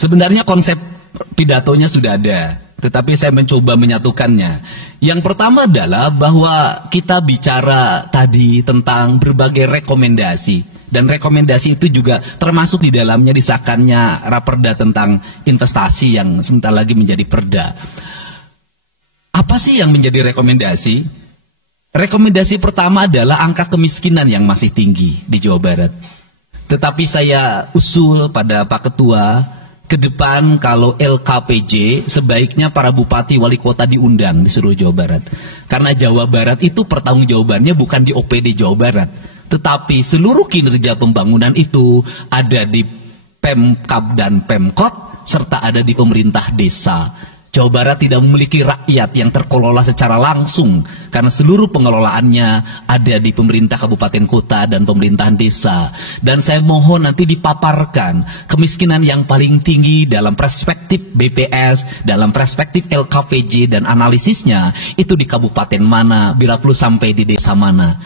Sebenarnya konsep pidatonya sudah ada, tetapi saya mencoba menyatukannya. Yang pertama adalah bahwa kita bicara tadi tentang berbagai rekomendasi. Dan rekomendasi itu juga termasuk di dalamnya disahkannya Raperda tentang investasi yang sebentar lagi menjadi perda. Apa sih yang menjadi rekomendasi? Rekomendasi pertama adalah angka kemiskinan yang masih tinggi di Jawa Barat. Tetapi saya usul pada Pak Ketua, ke depan kalau LKPJ sebaiknya para bupati wali kota diundang di seluruh Jawa Barat. Karena Jawa Barat itu pertanggungjawabannya bukan di OPD Jawa Barat, tetapi seluruh kinerja pembangunan itu ada di Pemkab dan Pemkot serta ada di pemerintah desa. Jawa Barat tidak memiliki rakyat yang terkelola secara langsung karena seluruh pengelolaannya ada di pemerintah kabupaten kota dan pemerintahan desa. Dan saya mohon nanti dipaparkan kemiskinan yang paling tinggi dalam perspektif BPS, dalam perspektif LKPJ dan analisisnya itu di kabupaten mana, bila perlu sampai di desa mana.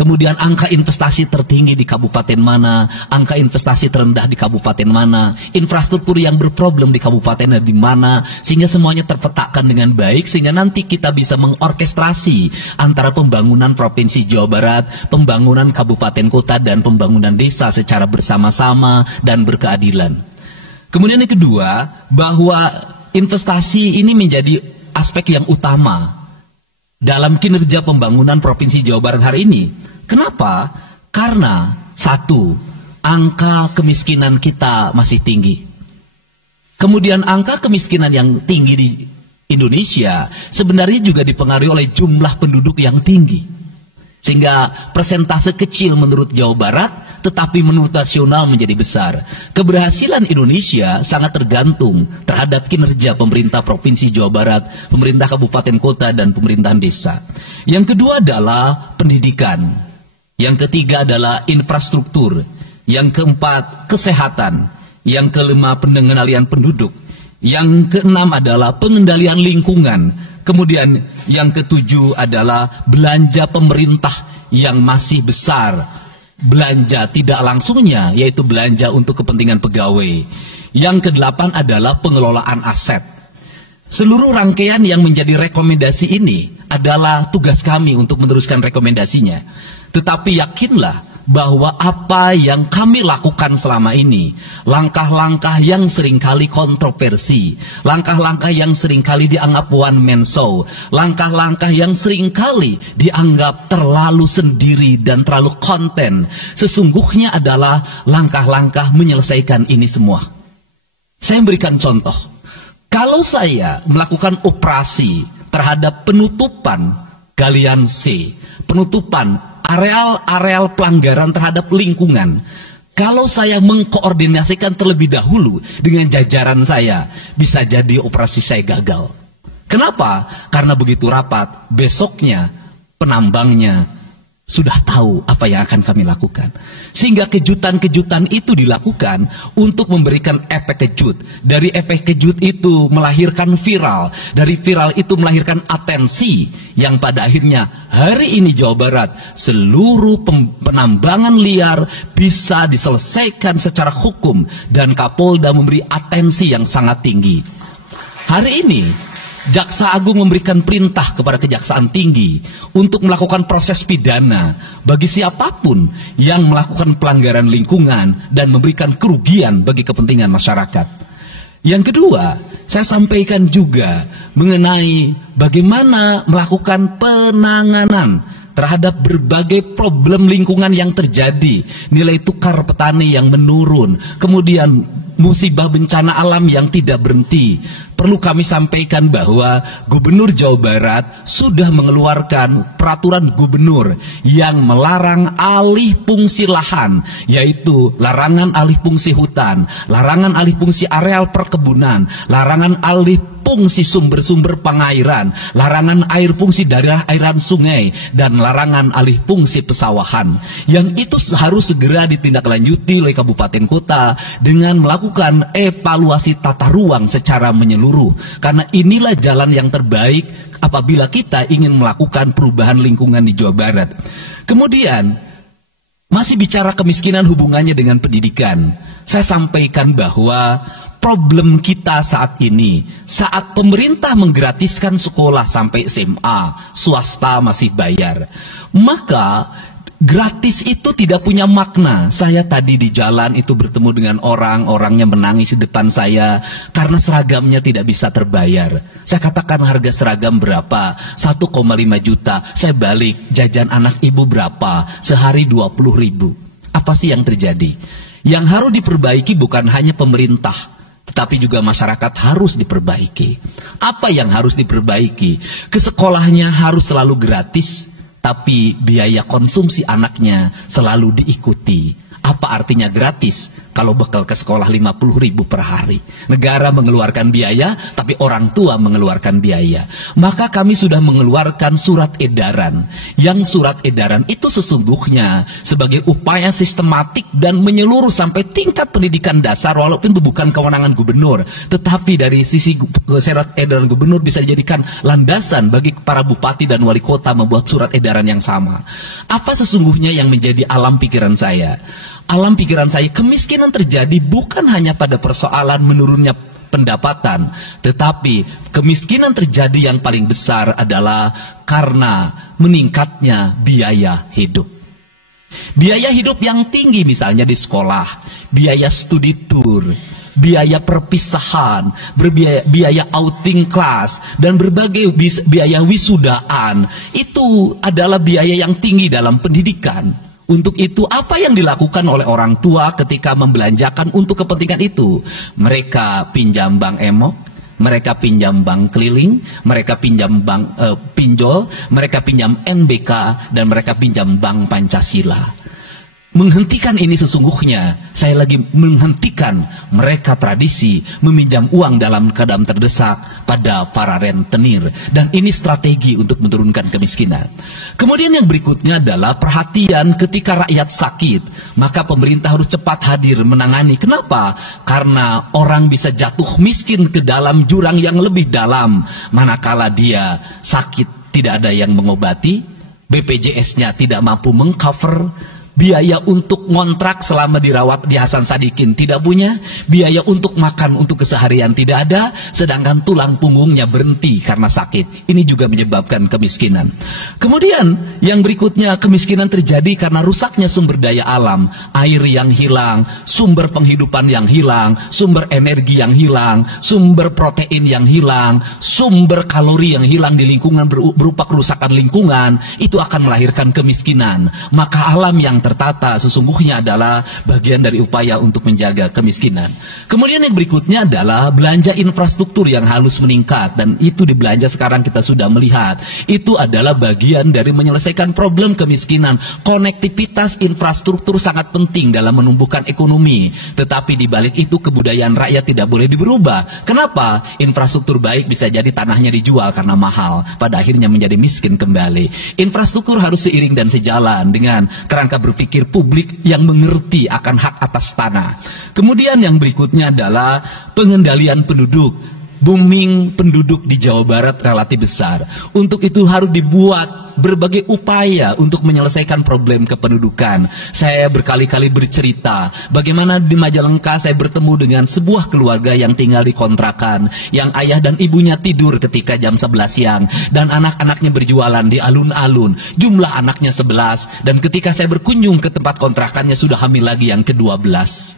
Kemudian angka investasi tertinggi di kabupaten mana, angka investasi terendah di kabupaten mana, infrastruktur yang berproblem di kabupaten di mana, sehingga semuanya terpetakan dengan baik, sehingga nanti kita bisa mengorkestrasi antara pembangunan Provinsi Jawa Barat, pembangunan kabupaten kota, dan pembangunan desa secara bersama-sama dan berkeadilan. Kemudian yang kedua, bahwa investasi ini menjadi aspek yang utama dalam kinerja pembangunan Provinsi Jawa Barat hari ini. Kenapa? Karena satu, angka kemiskinan kita masih tinggi. Kemudian angka kemiskinan yang tinggi di Indonesia sebenarnya juga dipengaruhi oleh jumlah penduduk yang tinggi. Sehingga persentase kecil menurut Jawa Barat, tetapi menurut nasional menjadi besar. Keberhasilan Indonesia sangat tergantung terhadap kinerja pemerintah Provinsi Jawa Barat, pemerintah kabupaten kota, dan pemerintahan desa. Yang kedua adalah pendidikan. Yang ketiga adalah infrastruktur. Yang keempat, kesehatan. Yang kelima, pengendalian penduduk. Yang keenam adalah pengendalian lingkungan. Kemudian yang ketujuh adalah belanja pemerintah yang masih besar. Belanja tidak langsungnya, yaitu belanja untuk kepentingan pegawai. Yang kedelapan adalah pengelolaan aset. Seluruh rangkaian yang menjadi rekomendasi ini adalah tugas kami untuk meneruskan rekomendasinya. Tetapi yakinlah bahwa apa yang kami lakukan selama ini, langkah-langkah yang seringkali kontroversi, langkah-langkah yang seringkali dianggap one man show, langkah-langkah yang seringkali dianggap terlalu sendiri dan terlalu konten, sesungguhnya adalah langkah-langkah menyelesaikan ini semua. Saya berikan contoh. Kalau saya melakukan operasi terhadap penutupan galian C, penutupan areal-areal pelanggaran terhadap lingkungan, kalau saya mengkoordinasikan terlebih dahulu dengan jajaran saya, bisa jadi operasi saya gagal. Kenapa? Karena begitu rapat, besoknya penambangnya sudah tahu apa yang akan kami lakukan. Sehingga kejutan-kejutan itu dilakukan untuk memberikan efek kejut. Dari efek kejut itu melahirkan viral. Dari viral itu melahirkan atensi. Yang pada akhirnya hari ini Jawa Barat, seluruh penambangan liar bisa diselesaikan secara hukum. Dan Kapolda memberi atensi yang sangat tinggi. Hari ini Jaksa Agung memberikan perintah kepada Kejaksaan Tinggi untuk melakukan proses pidana bagi siapapun yang melakukan pelanggaran lingkungan dan memberikan kerugian bagi kepentingan masyarakat. Yang kedua, saya sampaikan juga mengenai bagaimana melakukan penanganan terhadap berbagai problem lingkungan yang terjadi, nilai tukar petani yang menurun, kemudian musibah bencana alam yang tidak berhenti. Perlu kami sampaikan bahwa Gubernur Jawa Barat sudah mengeluarkan peraturan gubernur yang melarang alih fungsi lahan, yaitu larangan alih fungsi hutan, larangan alih fungsi areal perkebunan, larangan alih fungsi sumber-sumber pengairan, larangan air fungsi daerah airan sungai, dan larangan alih fungsi pesawahan. Yang itu harus segera ditindaklanjuti oleh kabupaten kota dengan melakukan evaluasi tata ruang secara menyeluruh. Karena inilah jalan yang terbaik apabila kita ingin melakukan perubahan lingkungan di Jawa Barat. Kemudian, masih bicara kemiskinan hubungannya dengan pendidikan. Saya sampaikan bahwa problem kita saat ini, saat pemerintah menggratiskan sekolah sampai SMA, swasta masih bayar, maka gratis itu tidak punya makna. Saya tadi di jalan itu bertemu dengan orangnya menangis di depan saya karena seragamnya tidak bisa terbayar. Saya katakan harga seragam berapa? 1,5 juta. Saya balik, jajan anak ibu berapa? Sehari 20.000. Apa sih yang terjadi? Yang harus diperbaiki bukan hanya pemerintah, tetapi juga masyarakat harus diperbaiki. Apa yang harus diperbaiki? Ke sekolahnya harus selalu gratis, tapi biaya konsumsi anaknya selalu diikuti. Apa artinya gratis? Kalau bekal ke sekolah 50.000 per hari. Negara mengeluarkan biaya, tapi orang tua mengeluarkan biaya. Maka kami sudah mengeluarkan surat edaran. Yang surat edaran itu sesungguhnya sebagai upaya sistematik dan menyeluruh sampai tingkat pendidikan dasar, walaupun itu bukan kewenangan gubernur. Tetapi dari sisi surat edaran gubernur bisa dijadikan landasan bagi para bupati dan wali kota membuat surat edaran yang sama. Apa sesungguhnya yang menjadi alam pikiran saya? Alam pikiran saya, kemiskinan terjadi bukan hanya pada persoalan menurunnya pendapatan, tetapi kemiskinan terjadi yang paling besar adalah karena meningkatnya biaya hidup. Biaya hidup yang tinggi misalnya di sekolah, biaya studi tour, biaya perpisahan, biaya outing kelas, dan berbagai biaya wisudaan, itu adalah biaya yang tinggi dalam pendidikan. Untuk itu, apa yang dilakukan oleh orang tua ketika membelanjakan untuk kepentingan itu? Mereka pinjam bank emok, mereka pinjam bank keliling, mereka pinjam bank pinjol, mereka pinjam NBK, dan mereka pinjam bank Pancasila. Menghentikan ini sesungguhnya, saya lagi menghentikan mereka tradisi meminjam uang dalam keadaan terdesak pada para rentenir. Dan ini strategi untuk menurunkan kemiskinan. Kemudian yang berikutnya adalah perhatian ketika rakyat sakit. Maka pemerintah harus cepat hadir menangani. Kenapa? Karena orang bisa jatuh miskin ke dalam jurang yang lebih dalam. Manakala dia sakit tidak ada yang mengobati, BPJS-nya tidak mampu mengcover, biaya untuk ngontrak selama dirawat di Hasan Sadikin tidak punya, biaya untuk makan untuk keseharian tidak ada, sedangkan tulang punggungnya berhenti karena sakit. Ini juga menyebabkan kemiskinan. Kemudian yang berikutnya, kemiskinan terjadi karena rusaknya sumber daya alam, air yang hilang, sumber penghidupan yang hilang, sumber energi yang hilang, sumber protein yang hilang, sumber kalori yang hilang di lingkungan berupa kerusakan lingkungan, itu akan melahirkan kemiskinan. Maka alam yang tertata sesungguhnya adalah bagian dari upaya untuk menjaga kemiskinan. Kemudian yang berikutnya adalah belanja infrastruktur yang harus meningkat, dan itu di belanja sekarang kita sudah melihat. Itu adalah bagian dari menyelesaikan problem kemiskinan. Konektivitas infrastruktur sangat penting dalam menumbuhkan ekonomi, tetapi di balik itu kebudayaan rakyat tidak boleh diberubah. Kenapa? Infrastruktur baik bisa jadi tanahnya dijual karena mahal, pada akhirnya menjadi miskin kembali. Infrastruktur harus seiring dan sejalan dengan kerangka berpikir publik yang mengerti akan hak atas tanah. Kemudian yang berikutnya adalah pengendalian penduduk. Booming penduduk di Jawa Barat relatif besar. Untuk itu harus dibuat berbagai upaya untuk menyelesaikan problem kependudukan. Saya berkali-kali bercerita bagaimana di Majalengka saya bertemu dengan sebuah keluarga yang tinggal di kontrakan, yang ayah dan ibunya tidur ketika jam 11 siang, dan anak-anaknya berjualan di alun-alun. Jumlah anaknya 11, dan ketika saya berkunjung ke tempat kontrakannya sudah hamil lagi yang ke-12.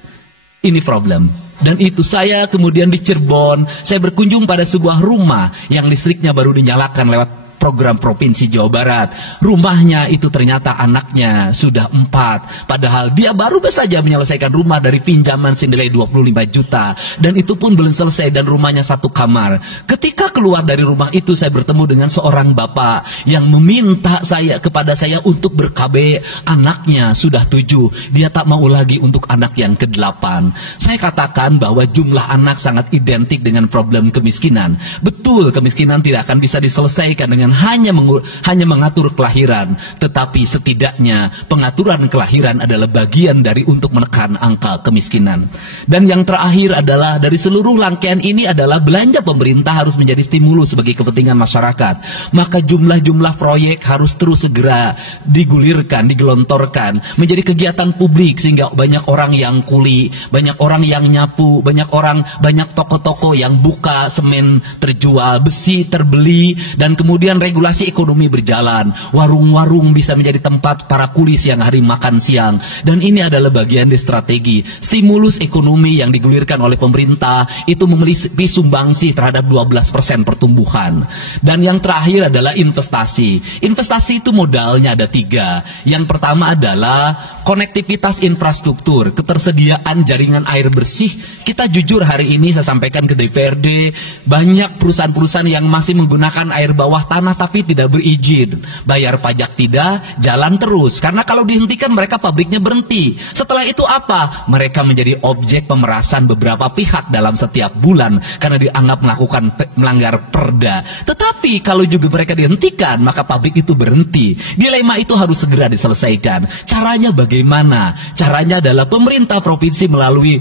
Ini problem. Dan itu saya kemudian di Cirebon, saya berkunjung pada sebuah rumah yang listriknya baru dinyalakan lewat program Provinsi Jawa Barat. Rumahnya itu ternyata anaknya sudah 4. Padahal dia baru saja menyelesaikan rumah dari pinjaman senilai 25 juta. Dan itu pun belum selesai, dan rumahnya 1 kamar. Ketika keluar dari rumah itu, saya bertemu dengan seorang bapak yang meminta kepada saya untuk ber-KB. Anaknya sudah 7. Dia tak mau lagi untuk anak yang ke-8. Saya katakan bahwa jumlah anak sangat identik dengan problem kemiskinan. Betul, kemiskinan tidak akan bisa diselesaikan dengan bukan hanya mengatur kelahiran, tetapi setidaknya pengaturan kelahiran adalah bagian dari untuk menekan angka kemiskinan. Dan yang terakhir adalah dari seluruh rangkaian ini adalah belanja pemerintah harus menjadi stimulus bagi kepentingan masyarakat. Maka jumlah-jumlah proyek harus terus segera digulirkan, digelontorkan menjadi kegiatan publik, sehingga banyak orang yang kuli, banyak orang yang nyapu, banyak toko-toko yang buka, semen terjual, besi terbeli, dan kemudian regulasi ekonomi berjalan. Warung-warung bisa menjadi tempat para kuli siang hari makan siang. Dan ini adalah bagian dari strategi stimulus ekonomi yang digulirkan oleh pemerintah, itu memiliki sumbangsi terhadap 12% pertumbuhan. Dan yang terakhir adalah investasi. Investasi itu modalnya ada 3. Yang pertama adalah konektivitas infrastruktur, ketersediaan jaringan air bersih. Kita jujur hari ini saya sampaikan ke DPRD, banyak perusahaan-perusahaan yang masih menggunakan air bawah tanah tapi tidak berizin. Bayar pajak tidak, jalan terus. Karena kalau dihentikan mereka pabriknya berhenti. Setelah itu apa? Mereka menjadi objek pemerasan beberapa pihak dalam setiap bulan karena dianggap melanggar perda. Tetapi kalau juga mereka dihentikan, maka pabrik itu berhenti. Dilema itu harus segera diselesaikan. Caranya bagaimana? Caranya adalah pemerintah provinsi melalui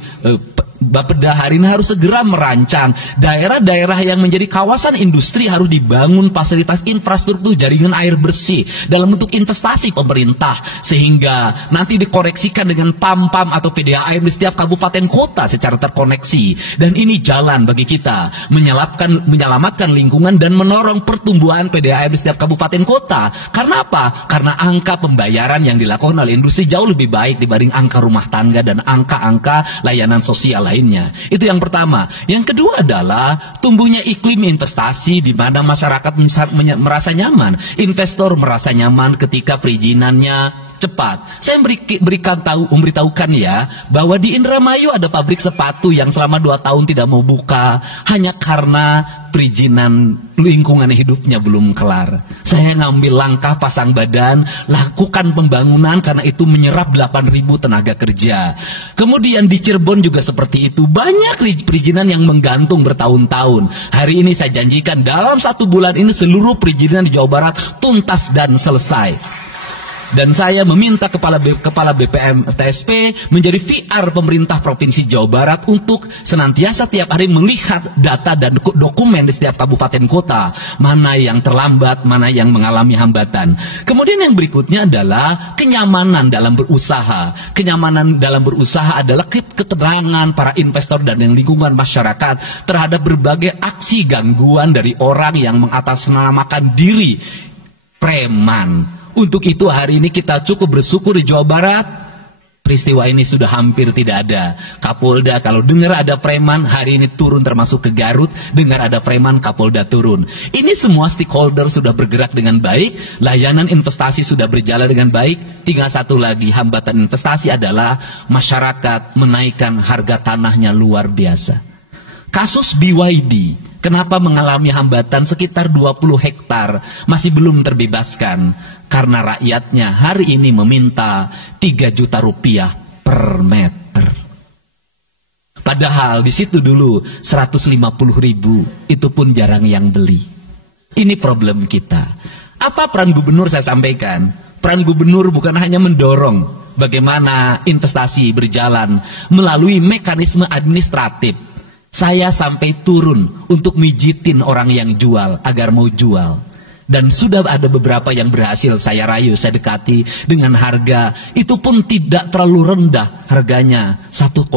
Bapeda hari ini harus segera merancang daerah-daerah yang menjadi kawasan industri, harus dibangun fasilitas infrastruktur jaringan air bersih dalam bentuk investasi pemerintah, sehingga nanti dikoreksikan dengan PAM-PAM atau PDAM di setiap kabupaten kota secara terkoneksi. Dan ini jalan bagi kita menyelamatkan lingkungan dan menorong pertumbuhan PDAM di setiap kabupaten kota. Karena apa? Karena angka pembayaran yang dilakukan oleh industri jauh lebih baik dibanding angka rumah tangga dan angka-angka layanan sosial lainnya. Itu yang pertama. Yang kedua adalah tumbuhnya iklim investasi di mana masyarakat merasa nyaman, investor merasa nyaman ketika perizinannya cepat. Saya memberitahukan ya bahwa di Indramayu ada pabrik sepatu yang selama 2 tahun tidak mau buka hanya karena perizinan lingkungan hidupnya belum kelar. Saya ngambil langkah pasang badan, lakukan pembangunan karena itu menyerap 8.000 tenaga kerja. Kemudian di Cirebon juga seperti itu. Banyak perizinan yang menggantung bertahun-tahun. Hari ini saya janjikan dalam 1 bulan ini seluruh perizinan di Jawa Barat tuntas dan selesai. Dan saya meminta kepala BPM TSP menjadi VR pemerintah Provinsi Jawa Barat untuk senantiasa tiap hari melihat data dan dokumen di setiap kabupaten kota, mana yang terlambat, mana yang mengalami hambatan. Kemudian yang berikutnya adalah kenyamanan dalam berusaha. Kenyamanan dalam berusaha adalah keterangan para investor dan lingkungan masyarakat terhadap berbagai aksi gangguan dari orang yang mengatasnamakan diri preman. Untuk itu hari ini kita cukup bersyukur di Jawa Barat, peristiwa ini sudah hampir tidak ada. Kapolda kalau dengar ada preman hari ini turun, termasuk ke Garut, dengar ada preman Kapolda turun. Ini semua stakeholder sudah bergerak dengan baik, layanan investasi sudah berjalan dengan baik. Tinggal satu lagi hambatan investasi adalah masyarakat menaikkan harga tanahnya luar biasa. Kasus BYD, kenapa mengalami hambatan sekitar 20 hektar masih belum terbebaskan? Karena rakyatnya hari ini meminta 3 juta rupiah per meter. Padahal di situ dulu 150.000, itu pun jarang yang beli. Ini problem kita. Apa peran gubernur saya sampaikan? Peran gubernur bukan hanya mendorong bagaimana investasi berjalan melalui mekanisme administratif. Saya sampai turun untuk mijitin orang yang jual agar mau jual. Dan sudah ada beberapa yang berhasil saya rayu, saya dekati dengan harga. Itu pun tidak terlalu rendah, harganya 1,1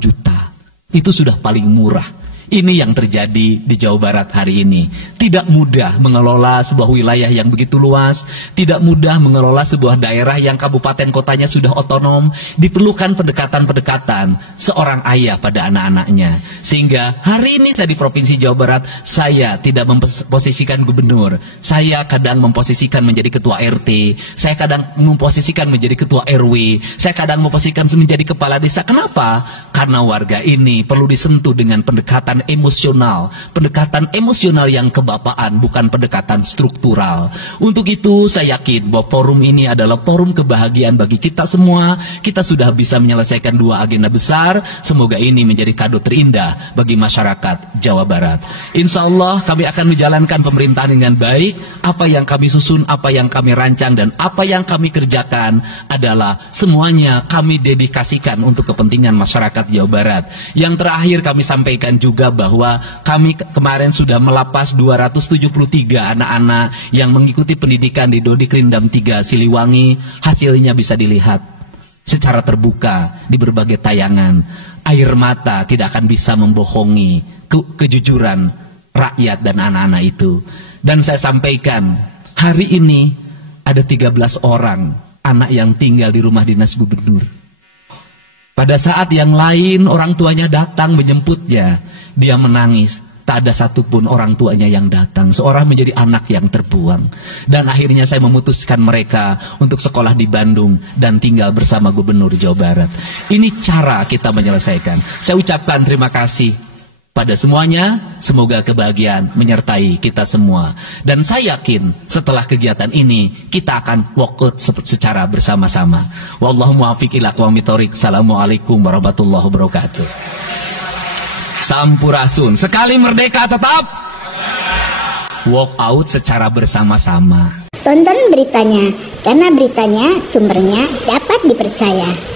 juta. Itu sudah paling murah. Ini yang terjadi di Jawa Barat hari ini. Tidak mudah mengelola sebuah wilayah yang begitu luas. Tidak mudah mengelola sebuah daerah yang kabupaten kotanya sudah otonom. Diperlukan pendekatan-pendekatan seorang ayah pada anak-anaknya. Sehingga hari ini saya di Provinsi Jawa Barat, saya tidak memposisikan gubernur. Saya kadang memposisikan menjadi ketua RT. Saya kadang memposisikan menjadi ketua RW. Saya kadang memposisikan menjadi kepala desa. Kenapa? Karena warga ini perlu disentuh dengan pendekatan pendekatan emosional yang kebapaan, bukan pendekatan struktural. Untuk itu saya yakin bahwa forum ini adalah forum kebahagiaan bagi kita semua. Kita sudah bisa menyelesaikan 2 agenda besar. Semoga ini menjadi kado terindah bagi masyarakat Jawa Barat. Insya Allah kami akan menjalankan pemerintahan dengan baik. Apa yang kami susun, apa yang kami rancang, dan apa yang kami kerjakan adalah semuanya kami dedikasikan untuk kepentingan masyarakat Jawa Barat. Yang terakhir kami sampaikan juga bahwa kami kemarin sudah melapas 273 anak-anak yang mengikuti pendidikan di Dodik Rindam 3 Siliwangi. Hasilnya bisa dilihat secara terbuka di berbagai tayangan. Air mata tidak akan bisa membohongi kejujuran rakyat dan anak-anak itu. Dan saya sampaikan, hari ini ada 13 orang anak yang tinggal di rumah dinas gubernur. Pada saat yang lain orang tuanya datang menjemputnya, dia menangis. Tak ada satupun orang tuanya yang datang. Seorang menjadi anak yang terbuang. Dan akhirnya saya memutuskan mereka untuk sekolah di Bandung dan tinggal bersama Gubernur Jawa Barat. Ini cara kita menyelesaikan. Saya ucapkan terima kasih pada semuanya. Semoga kebahagiaan menyertai kita semua. Dan saya yakin setelah kegiatan ini kita akan walk out secara bersama-sama. Wallahu muwaffiq ila aqwamit thoriq. Assalamualaikum warahmatullahi wabarakatuh. Sampurasun. Sekali merdeka tetap walk out secara bersama-sama. Tonton beritanya, karena beritanya sumbernya dapat dipercaya.